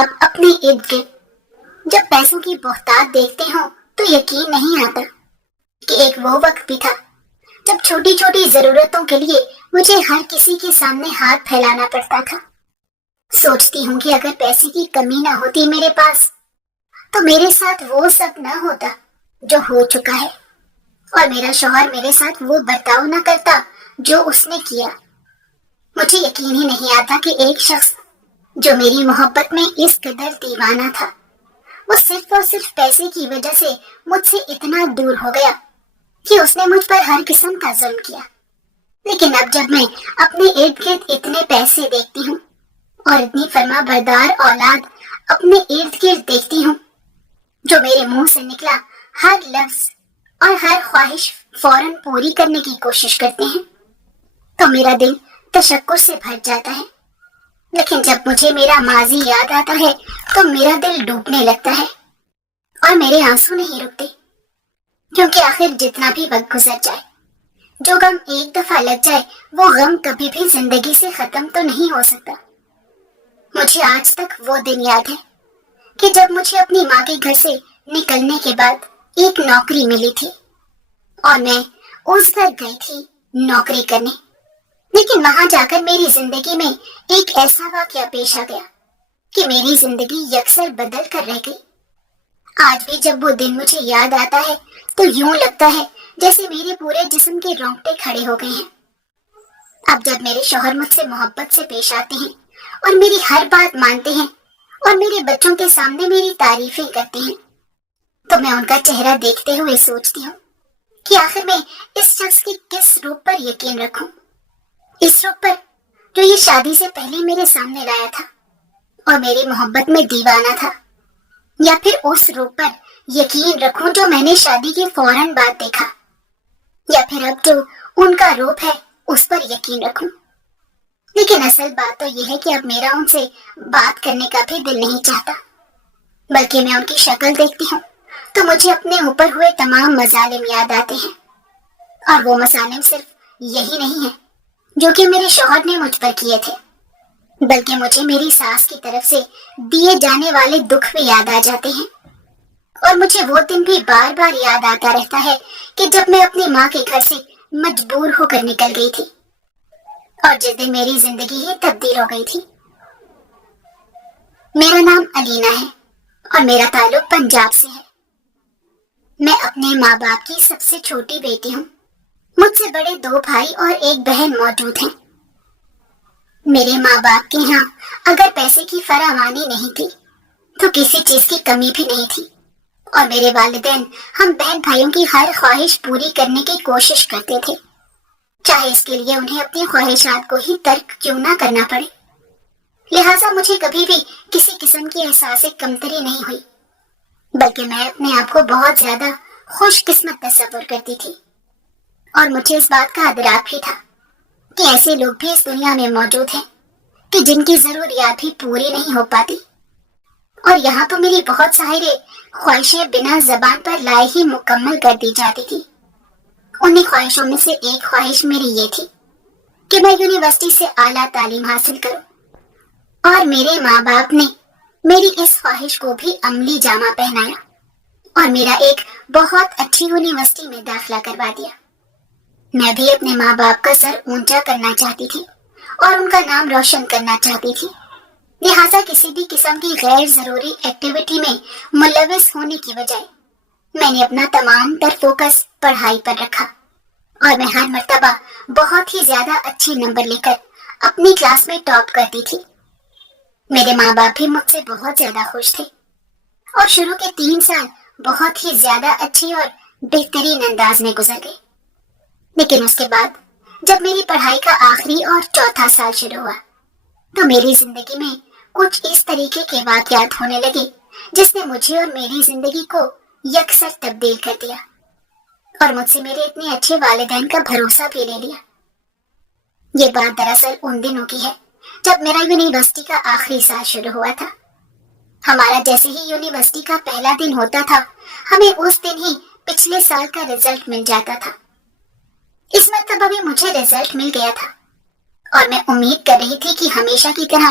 اب اپنے ارد گرد جب پیسوں کی بہتات دیکھتے ہوں تو یقین نہیں آتا کہ ایک وہ وقت بھی تھا جب چھوٹی چھوٹی ضرورتوں کے لیے مجھے ہر کسی کے سامنے ہاتھ پھیلانا پڑتا تھا۔ سوچتی ہوں کہ اگر پیسے کی کمی نہ ہوتی میرے پاس تو میرے ساتھ وہ سب نہ ہوتا جو ہو چکا ہے، اور میرا شوہر میرے ساتھ وہ برتاؤ نہ کرتا جو اس نے کیا۔ مجھے یقین ہی نہیں آتا کہ ایک شخص جو میری محبت میں اس قدر دیوانہ تھا، وہ صرف اور صرف پیسے کی وجہ سے مجھ سے اتنا دور ہو گیا کہ اس نے مجھ پر ہر قسم کا ظلم کیا۔ لیکن اب جب میں اپنے ارد گرد اتنے پیسے دیکھتی ہوں اور اتنی فرما بردار اولاد اپنے ارد گرد دیکھتی ہوں جو میرے منہ سے نکلا ہر لفظ اور ہر خواہش فوراً پوری کرنے کی کوشش کرتے ہیں، تو میرا دل تشکر سے بھر جاتا ہے۔ لیکن جب مجھے میرا ماضی یاد آتا ہے تو میرا دل ڈوبنے لگتا ہے اور میرے آنسو نہیں رکتے، کیونکہ آخر جتنا بھی وقت گزر جائے، جو غم ایک دفعہ لگ جائے وہ غم کبھی بھی زندگی سے ختم تو نہیں ہو سکتا۔ مجھے آج تک وہ دن یاد ہے کہ جب مجھے اپنی ماں کے گھر سے نکلنے کے بعد ایک نوکری ملی تھی اور میں اس گھر گئی تھی نوکری کرنے، لیکن وہاں جا کر میری زندگی میں ایک ایسا واقعہ پیش آ گیا کہ میری زندگی یکسر بدل کر رہ گئی۔ آج بھی جب وہ دن مجھے یاد آتا ہے تو یوں لگتا ہے جیسے میرے پورے جسم کے رونگٹے کھڑے ہو گئے ہیں۔ اب جب میرے شوہر مجھ سے محبت سے پیش آتے ہیں اور میری ہر بات مانتے ہیں اور میرے بچوں کے سامنے میری تعریفیں کرتے ہیں، تو میں ان کا چہرہ دیکھتے ہوئے سوچتی ہوں کہ آخر میں اس شخص کی کس روپ پر یقین رکھوں، اس روپ پر جو یہ شادی سے پہلے میرے سامنے لایا تھا اور میری محبت میں دیوانہ تھا، یا پھر اس روپ پر یقین رکھوں جو میں نے شادی کے فوراً بعد دیکھا، یا پھر اب جو ان کا روپ ہے اس پر یقین رکھوں۔ لیکن اصل بات تو یہ ہے کہ اب میرا ان سے بات کرنے کا بھی دل نہیں چاہتا، بلکہ میں ان کی شکل دیکھتی ہوں تو مجھے اپنے اوپر ہوئے تمام مظالم یاد آتے ہیں، اور وہ مظالم صرف یہی نہیں ہیں جو کہ میرے شوہر نے مجھ پر کیے تھے، بلکہ مجھے میری ساس کی طرف سے دیے جانے والے دکھ بھی یاد آ جاتے ہیں، اور مجھے وہ دن بھی بار بار یاد آتا رہتا ہے کہ جب میں اپنی ماں کے گھر سے مجبور ہو کر نکل گئی تھی، اور جس دن میری زندگی ہی تبدیل ہو گئی تھی۔ میرا نام علینا ہے اور میرا تعلق پنجاب سے ہے۔ میں اپنے ماں باپ کی سب سے چھوٹی بیٹی ہوں۔ مجھ سے بڑے 2 بھائی اور 1 بہن موجود ہیں۔ میرے ماں باپ کے ہاں اگر پیسے کی فراوانی نہیں تھی تو کسی چیز کی کمی بھی نہیں تھی، اور میرے والدین ہم بہن بھائیوں کی ہر خواہش پوری کرنے کی کوشش کرتے تھے، چاہے اس کے لیے انہیں اپنی خواہشات کو ہی ترک کیوں نہ کرنا پڑے۔ لہٰذا مجھے کبھی بھی کسی قسم کی احساس کمتری نہیں ہوئی، بلکہ میں اپنے آپ کو بہت زیادہ خوش قسمت تصور کرتی تھی، اور مجھے اس بات کا ادراک بھی تھا کہ ایسے لوگ بھی اس دنیا میں موجود ہیں کہ جن کی ضروریات بھی پوری نہیں ہو پاتی، اور یہاں تو میری بہت ساری خواہشیں بنا زبان پر لائے ہی مکمل کر دی جاتی تھی۔ انہیں خواہشوں میں سے ایک خواہش میری یہ تھی کہ میں یونیورسٹی سے اعلیٰ تعلیم حاصل کروں، اور میرے ماں باپ نے میری اس خواہش کو بھی عملی جامہ پہنایا اور میرا ایک بہت اچھی یونیورسٹی میں داخلہ کروا دیا۔ میں بھی اپنے ماں باپ کا سر اونچا کرنا چاہتی تھی اور ان کا نام روشن کرنا چاہتی تھی، لہٰذا کسی بھی قسم کی غیر ضروری ایکٹیویٹی میں ملوث ہونے کی بجائے میں نے اپنا تمام تر فوکس پڑھائی پر رکھا، اور میں ہر مرتبہ بہت ہی زیادہ اچھے نمبر لے کر اپنی کلاس میں ٹاپ کرتی تھی۔ میرے ماں باپ بھی مجھ سے بہت زیادہ خوش تھے، اور شروع کے 3 سال بہت ہی زیادہ اچھی اور بہترین انداز میں گزر گئے۔ لیکن اس کے بعد جب میری پڑھائی کا آخری اور چوتھا سال شروع ہوا تو میری زندگی میں کچھ اس طریقے کے واقعات ہونے لگے جس نے مجھے اور میری زندگی کو یکسر تبدیل کر دیا، اور مجھ سے میرے اتنے اچھے والدین کا بھروسہ بھی لے لیا۔ یہ بات دراصل ان دنوں کی ہے جب میرا یونیورسٹی کا آخری سال شروع ہوا تھا۔ ہمارا جیسے ہی یونیورسٹی کا پہلا دن ہوتا تھا ہمیں اس دن ہی پچھلے سال کا رزلٹ مل جاتا تھا۔ اس مرتبہ بھی مجھے رزلٹ مل گیا تھا، اور میں امید کر رہی تھی کہ ہمیشہ کی طرح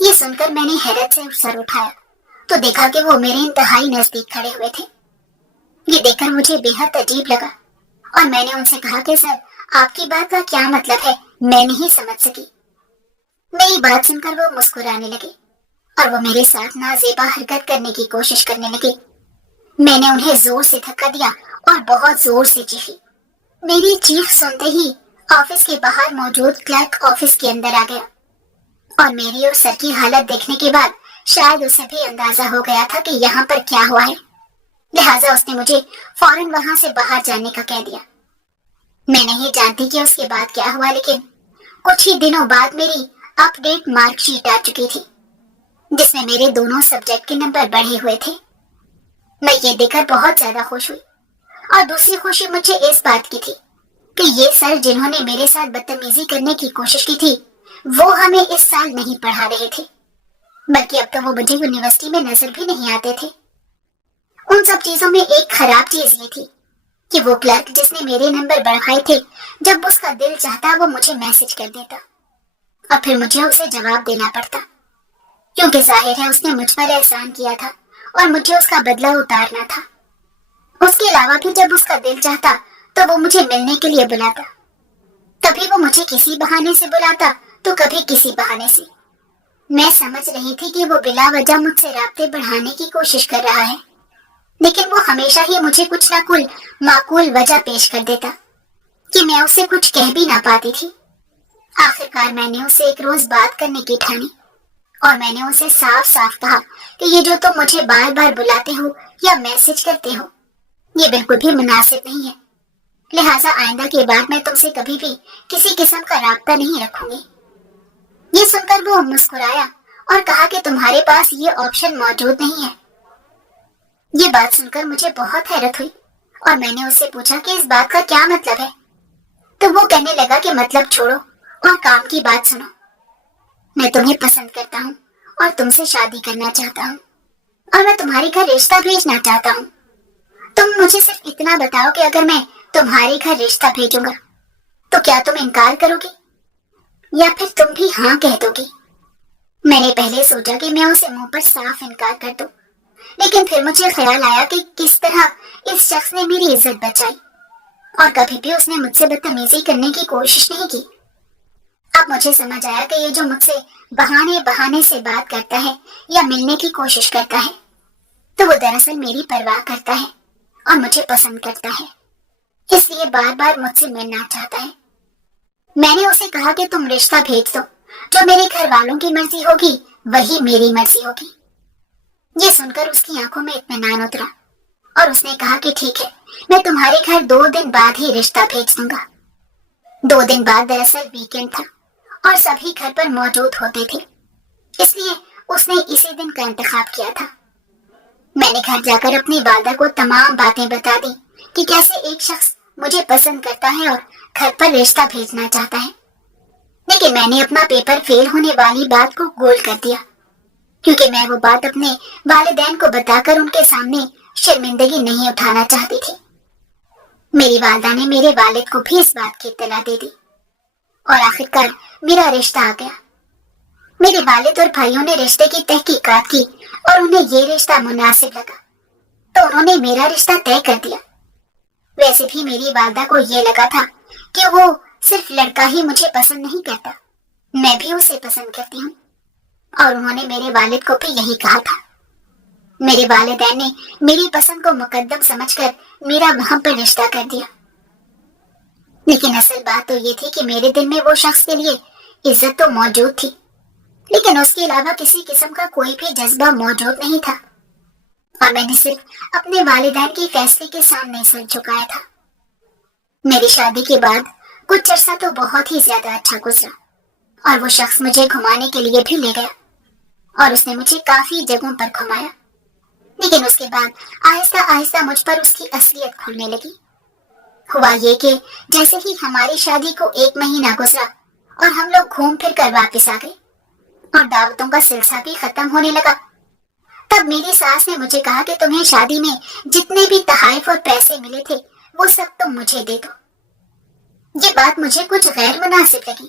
یہ سن کر میں نے حیرت سے سر اٹھایا تو دیکھا کہ وہ میرے انتہائی نزدیک کھڑے ہوئے تھے۔ یہ دیکھ کر مجھے بے حد عجیب لگا اور میں نے ان سے کہا کہ سر آپ کی بات کا کیا مطلب ہے، میں نہیں سمجھ سکی۔ میری بات سن کر وہ مسکرانے لگے اور وہ میرے ساتھ نازیبا حرکت کرنے کی کوشش کرنے لگے۔ میں نے انہیں زور سے دھکا دیا اور بہت زور سے چیخی۔ میری چیخ سنتے ہی آفس کے باہر موجود کلرک آفس کے اندر آ گیا اور میری اور سر کی حالت دیکھنے کے بعد شاید اسے بھی اندازہ ہو گیا تھا کہ یہاں پر کیا ہوا ہے، لہٰذا اس نے مجھے فوراً وہاں سے باہر جانے کا کہہ دیا۔ میں نہیں جانتی کہ اس کے بعد کیا ہوا، لیکن کچھ ہی دنوں بعد میری اپ ڈیٹ مارک شیٹ آ چکی تھی جس میں میرے دونوں سبجیکٹ کے نمبر بڑھے ہوئے تھے۔ میں یہ دیکھ کر بہت زیادہ خوش ہوئی اور دوسری خوشی مجھے اس بات کی تھی کہ یہ سر جنہوں نے میرے ساتھ بدتمیزی کرنے کی کوشش کی تھی وہ ہمیں اس سال نہیں پڑھا رہے تھے، بلکہ اب تو وہ مجھے یونیورسٹی میں نظر بھی نہیں آتے تھے۔ ان سب چیزوں میں ایک خراب چیز یہ تھی کہ وہ کلرک جس نے میرے نمبر بڑھائے تھے جب اس کا دل چاہتا وہ مجھے میسج کر دیتا اور پھر مجھے اسے جواب دینا پڑتا، کیونکہ ظاہر ہے اس نے مجھ پر احسان کیا تھا اور مجھے اس کا بدلہ اتارنا تھا۔ اس کے علاوہ بھی جب اس کا دل چاہتا تو وہ مجھے ملنے کے لیے بلاتا، کبھی وہ مجھے کسی بہانے سے بلاتا تو کبھی کسی بہانے سے۔ میں سمجھ رہی تھی کہ وہ بلا وجہ مجھ سے رابطے بڑھانے کی کوشش کر رہا ہے، لیکن وہ ہمیشہ ہی مجھے کچھ نہ کچھ معقول وجہ پیش کر دیتا کہ میں اسے کچھ کہہ بھی نہ پاتی تھی۔ آخرکار میں نے اسے ایک روز بات کرنے کی ٹھانی اور میں نے اسے صاف صاف کہا کہ یہ جو تم مجھے بار بار بلاتے ہو یا میسج کرتے ہو یہ بالکل بھی مناسب نہیں ہے، لہٰذا آئندہ کے بعد میں تم سے کبھی بھی کسی قسم کا رابطہ نہیں رکھوں گی۔ یہ سن کر وہ مسکرایا اور کہا کہ تمہارے پاس یہ آپشن موجود نہیں ہے۔ یہ بات سن کر مجھے بہت حیرت ہوئی اور میں نے اس سے پوچھا کہ اس بات کا کیا مطلب ہے، تو وہ کہنے لگا کہ مطلب چھوڑو اور کام کی بات سنو۔ میں تمہیں پسند کرتا ہوں اور تم سے شادی کرنا چاہتا ہوں اور میں تمہارے گھر رشتہ بھیجنا چاہتا ہوں۔ تم مجھے صرف اتنا بتاؤ کہ اگر میں تمہارے گھر رشتہ بھیجوں گا تو کیا تم انکار کرو گی یا پھر تم بھی ہاں کہہ دو گی؟ میں نے پہلے سوچا کہ میں اسے منہ پر صاف انکار کر دوں، لیکن پھر مجھے خیال آیا کہ کس طرح اس شخص نے میری عزت بچائی اور کبھی بھی اس نے مجھ سے بدتمیزی کرنے کی کوشش نہیں کی۔ اب مجھے سمجھ آیا کہ یہ جو مجھ سے بہانے سے بات کرتا ہے یا ملنے کی کوشش کرتا ہے تو وہ دراصل میری پرواہ کرتا ہے اور مجھے پسند کرتا ہے، اس لیے بار بار مجھ سے ملنا چاہتا ہے۔ میں نے اسے کہا کہ تم رشتہ بھیج دو، جو میرے گھر والوں کی مرضی ہوگی وہی میری مرضی ہوگی۔ یہ سن کر اس کی آنکھوں میں اطمینان اترا اور اس نے کہا کہ ٹھیک ہے، میں تمہارے گھر 2 دن بعد ہی رشتہ بھیج دوں گا۔ 2 دن بعد دراصل ویکینڈ تھا اور سبھی گھر پر موجود ہوتے تھے، اس لیے اس نے اسی دن کا انتخاب کیا تھا۔ میں نے گھر جا کر اپنی والدہ کو تمام باتیں بتا دی کہ کیسے ایک شخص مجھے پسند کرتا ہے اور گھر پر رشتہ بھیجنا چاہتا ہے، لیکن میں نے اپنا پیپر فیل ہونے والی بات کو گول کر دیا کیونکہ میں وہ بات اپنے والدین کو بتا کر ان کے سامنے شرمندگی نہیں اٹھانا چاہتی تھی۔ میری والدہ نے میرے والد کو بھی اس بات کی اطلاع دے دی اور آخرکار میرا رشتہ آ گیا۔ میرے والد اور بھائیوں نے رشتے کی تحقیقات کی اور انہیں یہ رشتہ مناسب لگا تو انہوں نے میرا رشتہ طے کر دیا۔ ویسے بھی میری والدہ کو یہ لگا تھا کہ وہ صرف لڑکا ہی مجھے پسند نہیں کرتا، میں بھی اسے پسند کرتی ہوں، اور انہوں نے میرے والد کو بھی یہی کہا تھا۔ میرے والدین نے میری پسند کو مقدم سمجھ کر میرا وہاں پر رشتہ کر دیا، لیکن اصل بات تو یہ تھی کہ میرے دل میں وہ شخص کے لیے عزت تو موجود تھی، لیکن اس کے علاوہ کسی قسم کا کوئی بھی جذبہ موجود نہیں تھا، اور میں نے صرف اپنے والدین کے فیصلے کے سامنے سر جھکایا تھا۔ میری شادی کے بعد کچھ عرصہ تو بہت ہی زیادہ اچھا گزرا اور وہ شخص مجھے گھمانے کے لیے بھی لے گیا اور اس نے مجھے کافی جگہوں پر گھمایا، لیکن اس کے بعد آہستہ آہستہ مجھ پر اس کی اصلیت کھلنے لگی۔ ہوا یہ کہ جیسے ہی ہماری شادی کو 1 مہینہ گزرا اور ہم لوگ گھوم پھر کر واپس آ گئے اور دعوتوں کا سلسلہ بھی ختم ہونے لگا، تب میری ساس نے مجھے کہا کہ تمہیں شادی میں جتنے بھی تحائف اور پیسے ملے تھے وہ سب تم مجھے دے دو۔ یہ بات مجھے کچھ غیر مناسب لگی،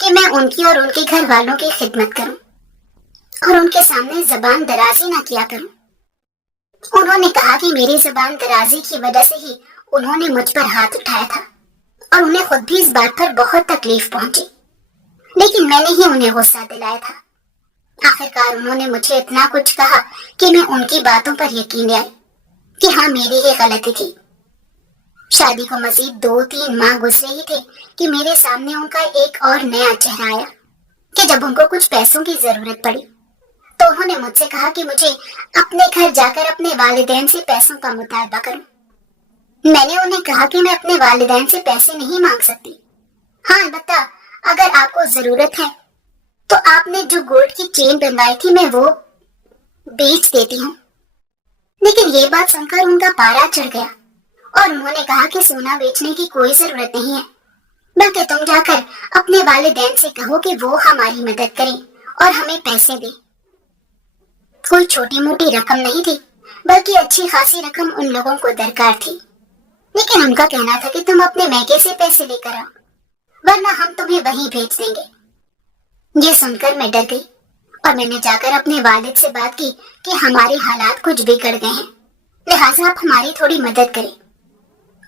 کہ میں ان کی اور ان کے گھر والوں کی خدمت کروں اور ان کے سامنے زبان درازی نہ کیا کروں۔ انہوں نے کہا کہ میری زبان درازی کی وجہ سے ہی انہوں نے مجھ پر ہاتھ اٹھایا تھا اور انہیں خود بھی اس بات پر بہت تکلیف پہنچی، لیکن میں نے ہی انہیں غصہ دلایا تھا۔ آخرکار انہوں نے مجھے اتنا کچھ کہا کہ میں ان کی باتوں پر یقین لے آئی کہ ہاں میری ہی غلطی تھی۔ شادی کو مزید 2-3 ماہ گزرے ہی تھے کہ میرے سامنے ان کا ایک اور نیا چہرہ آیا کہ جب ان کو کچھ پیسوں کی ضرورت پڑی تو انہوں نے مجھ سے کہا کہ مجھے اپنے گھر جا کر اپنے والدین سے پیسوں کا مطالبہ کروں۔ میں نے انہیں کہا کہ میں اپنے والدین سے پیسے نہیں مانگ سکتی، ہاں البتہ اگر آپ کو ضرورت ہے تو آپ نے جو گولڈ کی چین بنوائی تھی میں وہ بیچ دیتی ہوں۔ لیکن یہ بات سن کر ان کا پارا چڑھ گیا اور انہوں نے کہا کہ سونا بیچنے کی کوئی ضرورت نہیں ہے، بلکہ تم جا کر اپنے والدین سے کہو کہ وہ ہماری مدد کریں اور ہمیں پیسے دیں۔ کوئی چھوٹی موٹی رقم نہیں تھی، بلکہ اچھی خاصی رقم ان لوگوں کو درکار تھی، لیکن ان کا کہنا تھا کہ تم اپنے میکے سے پیسے لے کر آؤ ورنہ ہم تمہیں وہیں بھیج دیں گے۔ یہ سن کر میں ڈر گئی اور میں نے جا کر اپنے والد سے بات کی کہ ہمارے حالات کچھ بگڑ گئے ہیں، لہٰذا آپ ہماری تھوڑی مدد کریں۔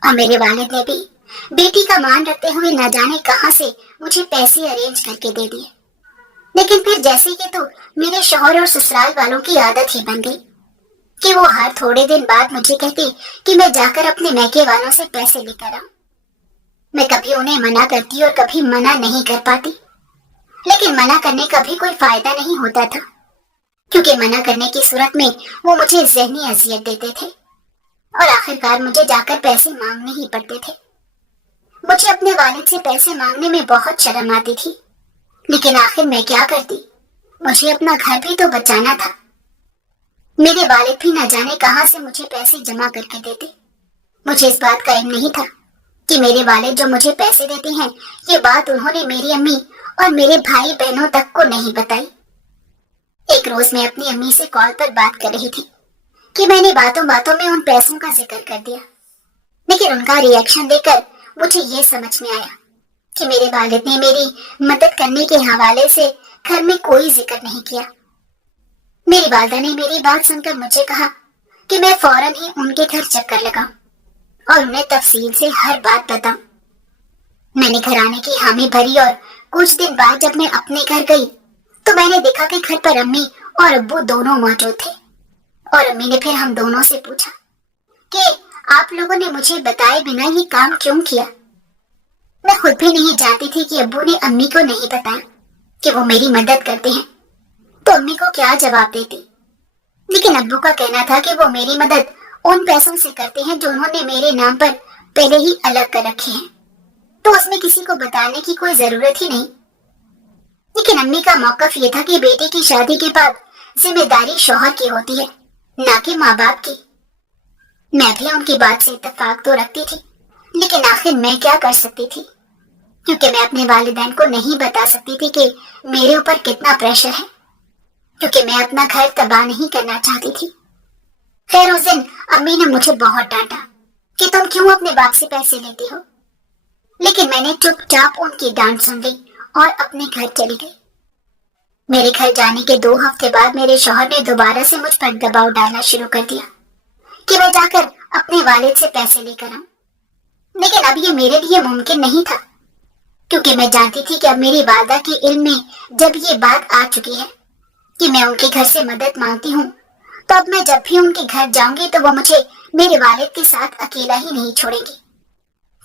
اور میرے والد نے بھی بیٹی کا مان رکھتے ہوئے نہ جانے کہاں سے مجھے پیسے ارینج کر کے دے دیے۔ لیکن پھر جیسے کہ تو میرے شوہر اور سسرال والوں کی عادت ہی بن گئی کہ وہ ہر تھوڑے دن بعد مجھے کہتے کہ میں جا کر اپنے میکے والوں سے پیسے لے کر آؤں۔ میں کبھی انہیں منع کرتی اور کبھی منع نہیں کر پاتی، لیکن منع کرنے کا بھی کوئی فائدہ نہیں ہوتا تھا، کیونکہ منع کرنے کی صورت میں وہ مجھے ذہنی اذیت دیتے تھے اور آخرکار مجھے جا کر پیسے مانگنے ہی پڑتے تھے۔ مجھے اپنے والد سے پیسے مانگنے میں بہت شرم آتی تھی، لیکن آخر میں کیا کرتی، مجھے اپنا گھر بھی تو بچانا تھا۔ میرے والد بھی نہ جانے کہاں سے مجھے پیسے جمع کر کے دیتے۔ مجھے اس بات کا علم نہیں تھا کہ میرے والد جو مجھے پیسے دیتے ہیں یہ بات انہوں نے میری امی اور میرے بھائی بہنوں تک کو نہیں بتائی۔ ایک روز میں اپنی امی سے کال پر بات کر رہی تھی کہ میں نے باتوں باتوں میں ان پیسوں کا ذکر کر دیا، لیکن ان کا ری ایکشن دیکھ کر مجھے یہ سمجھ میں آیا کہ میرے والد نے میری مدد کرنے کے حوالے سے گھر میں کوئی ذکر نہیں کیا۔ میری والدہ نے میری بات سن کر مجھے کہا کہ میں فوراً ہی ان کے گھر چکر لگاؤں اور انہیں تفصیل سے ہر بات بتاؤں۔ میں نے گھر آنے کی حامی بھری اور کچھ دن بعد جب میں اپنے گھر گئی تو میں نے دیکھا کہ گھر پر امی اور ابو دونوں موجود تھے، اور امی نے پھر ہم دونوں سے پوچھا کہ آپ لوگوں نے مجھے بتائے بنا یہ کام کیوں کیا؟ میں خود بھی نہیں جانتی تھی کہ ابو نے امی کو نہیں بتایا کہ وہ میری مدد کرتے ہیں، تو امی کو کیا جواب دیتی؟ لیکن ابو کا کہنا تھا کہ وہ میری مدد ان پیسوں سے کرتے ہیں جو انہوں نے میرے نام پر پہلے ہی الگ کر رکھے ہیں، تو اس میں کسی کو بتانے کی کوئی ضرورت ہی نہیں۔ لیکن امی کا موقف یہ تھا کہ بیٹے کی شادی کے بعد ذمہ داری شوہر کی ہوتی ہے، نہ کہ ماں باپ کی۔ میں بھی ان کی بات سے اتفاق تو رکھتی تھی، لیکن آخر میں کیا کر سکتی تھی، کیونکہ میں اپنے والدین کو نہیں بتا سکتی تھی کہ میرے اوپر کتنا پریشر ہے، کیونکہ میں اپنا گھر تباہ نہیں کرنا چاہتی تھی۔ خیر اس دن امی نے مجھے بہت ڈانٹا کہ تم کیوں اپنے باپ سے پیسے لیتی ہو، لیکن میں نے چپ چاپ ان کی ڈانٹ سن لی اور اپنے گھر چلی گئی۔ میرے گھر جانے کے 2 ہفتے بعد میرے شوہر نے دوبارہ سے مجھ پر دباؤ ڈالنا شروع کر دیا کہ میں جا کر اپنے والد سے پیسے لے کر آؤں، لیکن اب یہ میرے لیے ممکن نہیں تھا، کیونکہ میں جانتی تھی کہ اب میری والدہ کے علم میں جب یہ بات آ چکی ہے کہ میں ان کے گھر سے مدد مانگتی ہوں، تو اب میں جب بھی ان کے گھر جاؤں گی تو وہ مجھے میرے والد کے ساتھ اکیلا ہی نہیں چھوڑیں گی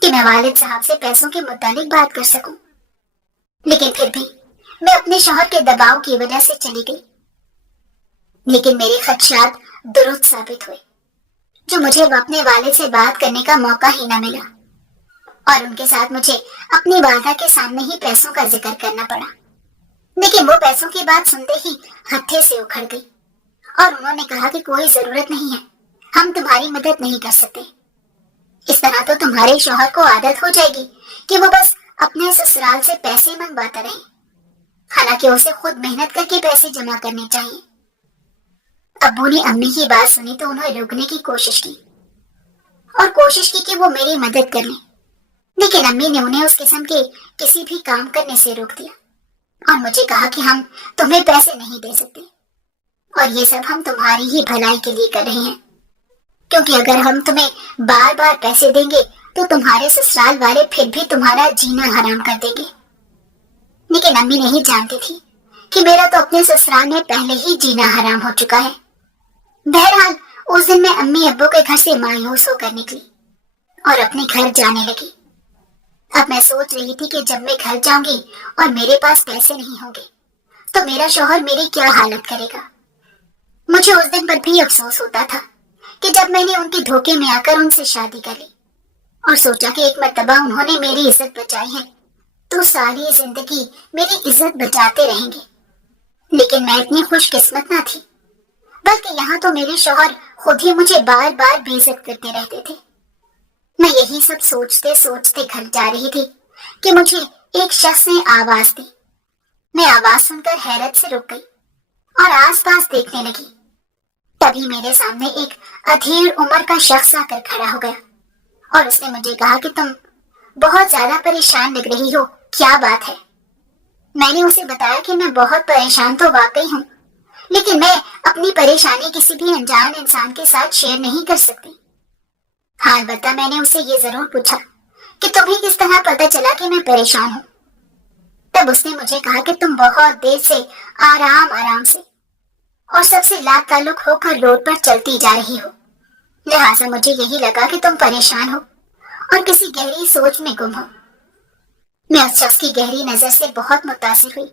کہ میں والد صاحب سے پیسوں کے متعلق بات کر سکوں۔ لیکن پھر بھی میں اپنے شوہر کے دباؤ کی وجہ سے چلی گئی، لیکن میرے خدشات درست ثابت ہوئے، جو مجھے اپنے والد سے بات کرنے کا موقع ہی نہ ملا، اور ان کے ساتھ مجھے اپنی والدہ کے سامنے ہی پیسوں کا ذکر کرنا پڑا۔ لیکن وہ پیسوں کی بات سنتے ہی ہتھے سے اکھڑ گئی اور انہوں نے کہا کہ کوئی ضرورت نہیں ہے، ہم تمہاری مدد نہیں کر سکتے۔ اس طرح تو تمہارے شوہر کو عادت ہو جائے گی کہ وہ بس اپنے سسرال سے پیسے منگواتا رہے، حالانکہ اسے خود محنت کر کے پیسے جمع کرنے چاہیے۔ ابو نے امی کی بات سنی تو انہیں روکنے کی کوشش کی اور کوشش کی کہ وہ میری مدد کر لیں، لیکن امی نے انہیں اس قسم کے کسی بھی کام کرنے سے روک دیا اور مجھے کہا کہ ہم تمہیں پیسے نہیں دے سکتے اور یہ سب ہم تمہاری ہی بھلائی کے لیے کر رہے ہیں، کیونکہ اگر ہم تمہیں بار بار پیسے دیں گے تو تمہارے سسرال والے پھر بھی تمہارا جینا حرام کر دیں گے۔ لیکن امی نہیں جانتی تھی کہ میرا تو اپنے سسرال میں پہلے ہی جینا حرام ہو چکا ہے۔ بہرحال اس دن میں امی ابو کے گھر سے مایوس ہو کر نکلی اور اپنے گھر جانے لگی۔ اب میں سوچ رہی تھی کہ جب میں گھر جاؤں گی اور میرے پاس پیسے نہیں ہوں گے تو میرا شوہر میری کیا حالت کرے گا۔ مجھے اس دن پر بھی افسوس ہوتا تھا کہ جب میں نے ان کے دھوکے میں آ کر ان سے شادی کر لی اور سوچا کہ ایک مرتبہ انہوں نے میری عزت بچائی ہے تو ساری زندگی میری عزت بچاتے رہیں گے، لیکن میں اتنی خوش قسمت نہ تھی، بلکہ یہاں تو میرے شوہر خود ہی مجھے بار بار بے عزت کرتے رہتے تھے۔ میں یہی سب سوچتے سوچتے گھر جا رہی تھی کہ مجھے ایک شخص نے آواز دی۔ میں آواز سن کر حیرت سے رک گئی اور آس پاس دیکھنے لگی۔ تبھی میرے سامنے ایک ادھیڑ عمر کا شخص آ کر کھڑا ہو گیا اور اس نے مجھے کہا کہ تم بہت زیادہ پریشان لگ رہی ہو، کیا بات ہے؟ میں نے اسے بتایا کہ میں بہت پریشان تو واقعی ہوں، لیکن میں اپنی پریشانی کسی بھی انجان انسان کے ساتھ شیئر نہیں کر سکتی۔ ہاں البتہ میں نے اسے یہ ضرور پوچھا کہ تمہیں کس طرح پتہ چلا کہ میں پریشان ہوں؟ تب اس نے مجھے کہا کہ تم بہت دیر سے آرام سے اور سب سے لا تعلق ہو کر روڈ پر چلتی جا رہی ہو، لہٰذا مجھے یہی لگا کہ تم پریشان ہو اور کسی گہری سوچ میں گم ہو۔ میں اس شخص کی گہری نظر سے بہت متاثر ہوئی،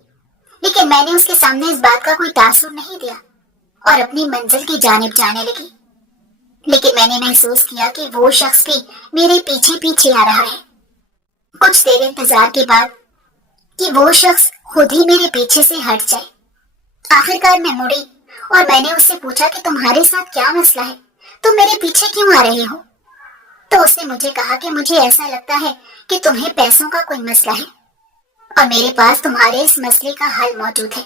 لیکن میں نے اس کے سامنے اس بات کا کوئی تاثر نہیں دیا اور اپنی منزل کی جانب جانے لگی۔ لیکن میں نے محسوس کیا کہ وہ شخص بھی میرے پیچھے پیچھے آ رہا ہے۔ کچھ دیر انتظار کے بعد کہ وہ شخص خود ہی میرے پیچھے سے ہٹ جائے، آخرکار میں مڑی اور میں نے اس سے پوچھا کہ تمہارے ساتھ کیا مسئلہ ہے، تم میرے پیچھے کیوں آ رہے ہو؟ تو اس نے مجھے کہا کہ مجھے ایسا لگتا ہے کہ تمہیں پیسوں کا کوئی مسئلہ ہے اور میرے پاس تمہارے اس مسئلے کا حل موجود ہے،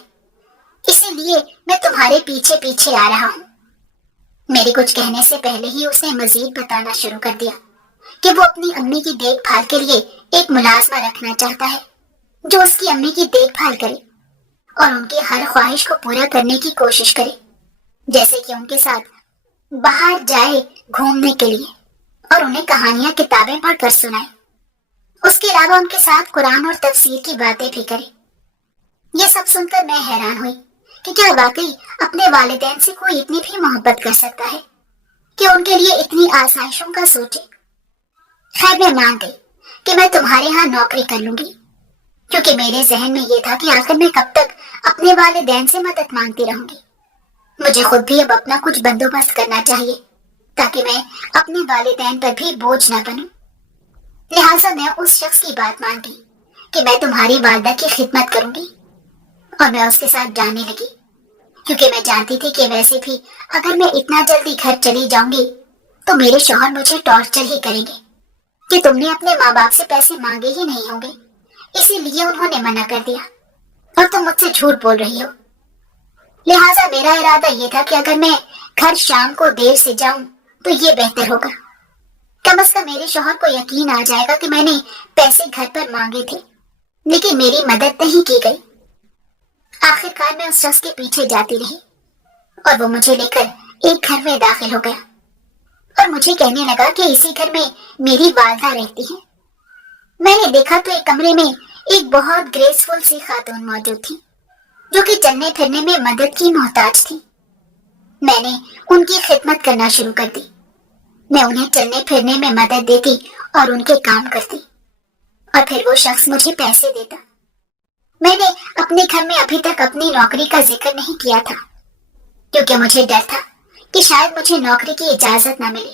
اسی لیے میں تمہارے پیچھے پیچھے آ رہا ہوں۔ میرے کچھ کہنے سے پہلے ہی اس نے مزید بتانا شروع کر دیا کہ وہ اپنی امی کی دیکھ بھال کے لیے ایک ملازمہ رکھنا چاہتا ہے جو اس کی امی کی دیکھ بھال کرے اور ان کی ہر خواہش کو پورا کرنے کی کوشش کرے، جیسے کہ ان کے ساتھ باہر جائے گھومنے کے لیے اور انہیں کہانیاں کتابیں پڑھ کر سنائے، اس کے علاوہ ان کے ساتھ قرآن اور تفسیر کی باتیں بھی کرے۔ یہ سب سن کر میں حیران ہوئی کہ کیا واقعی اپنے والدین سے کوئی اتنی بھی محبت کر سکتا ہے کہ ان کے لیے اتنی آسائشوں کا سوچے۔ خیر میں مان گئی کہ میں تمہارے ہاں نوکری کر لوں گی، کیونکہ میرے ذہن میں یہ تھا کہ آخر میں کب تک اپنے والدین سے مدد مانگتی رہوں گی۔ مجھے خود بھی اب اپنا کچھ بندوبست کرنا چاہیے تاکہ میں اپنے والدین پر بھی بوجھ نہ بنوں۔ لہٰذا میں اس شخص کی بات مان گئی کہ میں تمہاری والدہ کی خدمت کروں گی اور میں اس کے ساتھ جانے لگی، کیونکہ میں جانتی تھی کہ ویسے بھی اگر میں اتنا جلدی گھر چلی جاؤں گی تو میرے شوہر مجھے ٹارچر ہی کریں گے کہ تم نے اپنے ماں باپ سے پیسے مانگے ہی نہیں ہوں گے، اسی لیے انہوں نے منع کر دیا اور تم مجھ سے جھوٹ بول رہی ہو۔ لہٰذا میرا ارادہ یہ تھا کہ اگر میں گھر شام کو دیر سے جاؤں تو یہ بہتر ہوگا، کم از کم میرے شوہر کو یقین آ جائے گا کہ میں نے پیسے گھر پر مانگے تھے لیکن میری مدد نہیں کی گئی۔ آخرکار میں اس شخص کے پیچھے جاتی رہی اور وہ مجھے لے کر ایک گھر میں داخل ہو گیا اور مجھے کہنے لگا کہ اسی گھر میں میری والدہ رہتی ہیں۔ میں نے دیکھا تو ایک کمرے میں ایک بہت گریسفل سی خاتون موجود تھی جو کہ چلنے پھرنے میں مدد کی محتاج تھی۔ میں نے ان کی خدمت کرنا شروع کر دی، میں انہیں چلنے پھرنے میں مدد دیتی اور ان کے کام کرتی اور پھر وہ شخص مجھے پیسے دیتا۔ میں نے اپنے گھر میں ابھی تک اپنی نوکری کا ذکر نہیں کیا تھا کیونکہ مجھے ڈر تھا کہ شاید مجھے نوکری کی اجازت نہ ملے،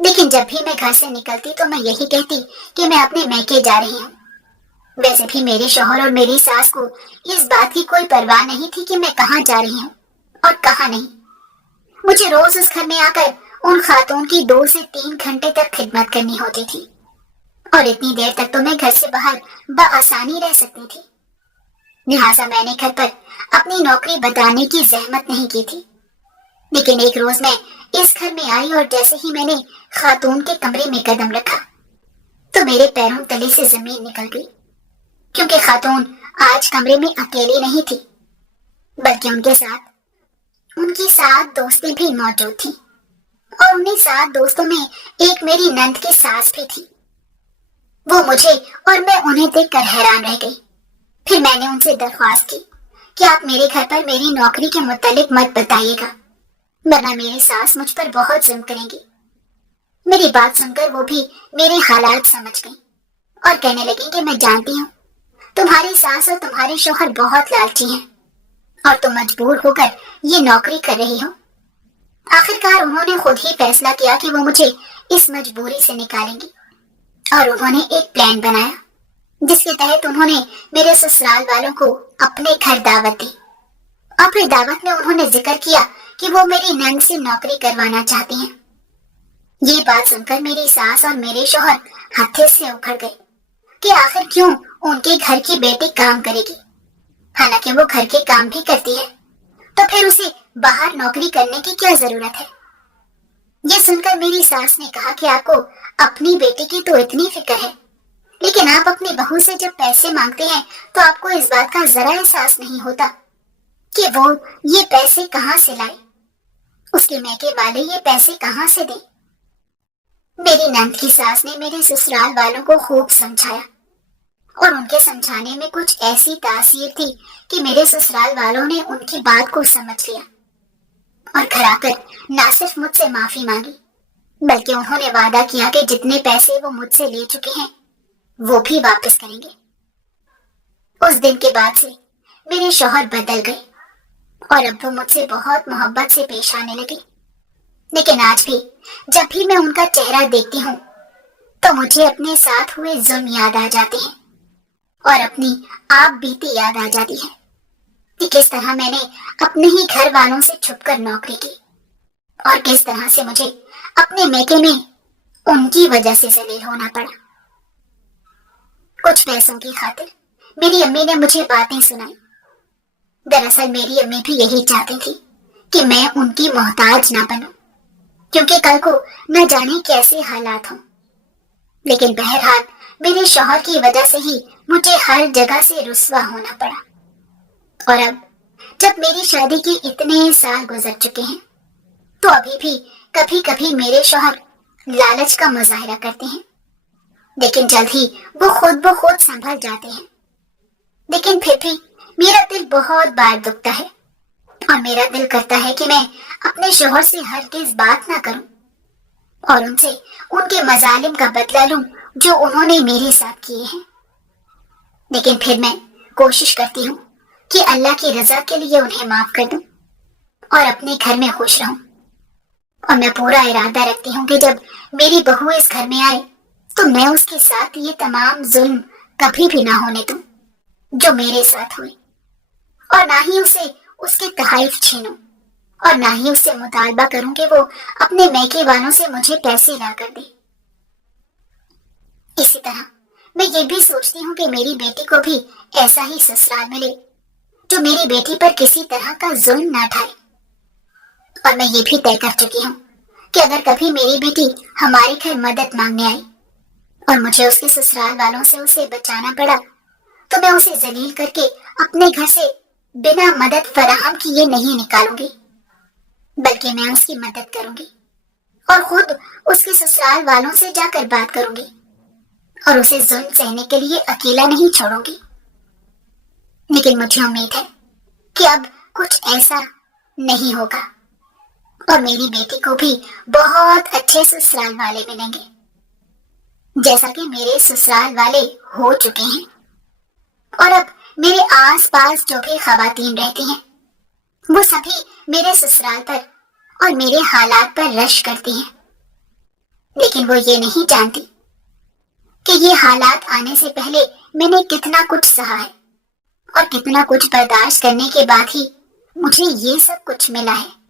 لیکن جب بھی میں گھر سے نکلتی تو میں یہی کہتی کہ میں اپنے میکے جا رہی ہوں۔ ویسے بھی میرے شوہر اور میری ساس کو اس بات کی کوئی پرواہ نہیں تھی کہ میں کہاں جا رہی ہوں اور کہاں نہیں۔ مجھے روز اس گھر میں آ کر ان خاتون کی 2 سے 3 گھنٹے تک خدمت کرنی ہوتی تھی اور اتنی دیر تک تو میں گھر سے باہر بآسانی رہ سکتی تھی۔ لہٰذا میں نے گھر پر اپنی نوکری بتانے کی زحمت نہیں کی تھی، لیکن ایک روز میں اس گھر میں آئی اور جیسے ہی میں نے خاتون کے کمرے میں قدم رکھا تو میرے پیروں تلے سے زمین نکل گئی، کیونکہ خاتون آج کمرے میں اکیلی نہیں تھی، بلکہ ان کی 7 دوستیں بھی موجود تھیں، اور انہیں 7 دوستوں میں ایک میری نند کی ساس بھی تھی۔ وہ مجھے اور میں انہیں دیکھ کر حیران رہ گئی۔ پھر میں نے ان سے درخواست کی کہ آپ میرے گھر پر میری نوکری کے متعلق مت بتائیے گا، ورنہ میری ساس مجھ پر بہت ظلم کریں گی۔ میری بات سن کر وہ بھی میرے حالات سمجھ گئی اور کہنے لگی کہ میں جانتی ہوں تمہاری ساس اور تمہارے شوہر بہت لالچی ہیں، اور تم مجبور ہو کر یہ نوکری کر رہی ہو۔ آخرکار انہوں نے خود ہی فیصلہ کیا کہ وہ مجھے اس مجبوری سے نکالیں گی، اور انہوں نے ایک پلان بنایا جس کے تحت انہوں نے میرے سسرال والوں کو اپنے گھر دعوت دی، اور پھر دعوت میں انہوں نے ذکر کیا کہ وہ میری نند سے نوکری کروانا چاہتی ہیں۔ یہ بات سن کر میری ساس اور میرے شوہر ہتھے سے اکھڑ گئے کہ آخر کیوں ان کے گھر کی بیٹی کام کرے گی، حالانکہ وہ گھر کے کام بھی کرتی ہے، تو پھر اسے باہر نوکری کرنے کی کیا ضرورت ہے۔ یہ سن کر میری ساس نے کہا کہ آپ کو اپنی بیٹی کی تو اتنی فکر ہے، لیکن آپ اپنی بہو سے جب پیسے مانگتے ہیں تو آپ کو اس بات کا ذرا احساس نہیں ہوتا کہ وہ یہ پیسے کہاں سے لائے، اس کے میکے والے یہ پیسے کہاں سے دیں۔ میری نند کی ساس نے میرے سسرال والوں کو خوب سمجھایا، اور ان کے سمجھانے میں کچھ ایسی تاثیر تھی کہ میرے سسرال والوں نے ان کی بات کو سمجھ لیا، اور گھر آ کر نہ صرف مجھ سے معافی مانگی، بلکہ انہوں نے وعدہ کیا کہ جتنے پیسے وہ مجھ سے لے چکے ہیں وہ بھی واپس کریں گے۔ اس دن کے بعد سے میرے شوہر بدل گئے، اور اب وہ مجھ سے بہت محبت سے پیش آنے لگے، لیکن آج بھی جب بھی میں ان کا چہرہ دیکھتی ہوں تو مجھے اپنے ساتھ ہوئے ظلم یاد آ جاتے ہیں، اور اپنی آپ بیتی یاد آ جاتی ہے کہ کس طرح میں نے اپنے ہی گھر والوں سے چھپ کر نوکری کی، اور کس طرح سے مجھے اپنے میکے میں ان کی وجہ سے ذلیل ہونا پڑا۔ کچھ پیسوں کی خاطر میری امی نے مجھے باتیں سنائی۔ دراصل میری امی بھی یہی چاہتی تھی کہ میں ان کی محتاج نہ بنوں، کیونکہ کل کو نہ جانے کیسے حالات ہوں، لیکن بہرحال میرے شوہر کی وجہ سے ہی مجھے ہر جگہ سے رسوا ہونا پڑا۔ اور اب جب میری شادی کے اتنے سال گزر چکے ہیں تو ابھی بھی کبھی کبھی میرے شوہر لالچ کا مظاہرہ کرتے ہیں، لیکن جلد ہی وہ خود بخود سنبھل جاتے ہیں۔ لیکن پھر بھی میرا دل بہت بار دکھتا ہے، اور میرا دل کرتا ہے کہ میں اپنے شوہر سے ہرگز بات نہ کروں، اور ان سے ان کے مظالم کا بدلہ لوں جو انہوں نے میرے ساتھ کیے ہیں۔ لیکن پھر میں کوشش کرتی ہوں کہ اللہ کی رضا کے لیے انہیں معاف کر دوں اور اپنے گھر میں خوش رہوں، اور میں پورا ارادہ رکھتی ہوں کہ جب میری بہو اس گھر میں آئے تو میں اس کے ساتھ یہ تمام ظلم کبھی بھی نہ ہونے دوں جو میرے ساتھ ہوئے، اور نہ ہی اسے اس کے تحائف چھینوں، اور نہ ہی اس سے مطالبہ کروں کہ وہ اپنے میکے والوں سے مجھے پیسے لا کر دے۔ اسی طرح میں یہ بھی سوچتی ہوں کہ میری بیٹی کو بھی ایسا ہی سسرال ملے جو میری بیٹی پر کسی طرح کا ظلم نہ ڈھائے۔ اور میں یہ بھی طے کر چکی ہوں کہ اگر کبھی میری بیٹی ہمارے گھر مدد مانگنے آئی اور مجھے اس کے سسرال والوں سے اسے بچانا پڑا تو میں اسے ذلیل کر کے اپنے گھر سے بنا مدد فراہم کیے نہیں نکالوں گی، بلکہ میں اس کی مدد کروں گی اور خود اس کے سسرال والوں سے جا کر بات کروں گی، اور اسے ظلم سہنے کے لیے اکیلا نہیں چھوڑوں گی۔ لیکن مجھے امید ہے کہ اب کچھ ایسا نہیں ہوگا، اور میری بیٹی کو بھی بہت اچھے سسرال والے ملیں گے، جیسا کہ میرے سسرال والے ہو چکے ہیں۔ اور اب میرے آس پاس جو بھی خواتین رہتی ہیں وہ سبھی میرے سسرال پر اور میرے حالات پر رشک کرتی ہیں، لیکن وہ یہ نہیں جانتی کہ یہ حالات آنے سے پہلے میں نے کتنا کچھ سہا ہے، اور کتنا کچھ برداشت کرنے کے بعد ہی مجھے یہ سب کچھ ملا ہے۔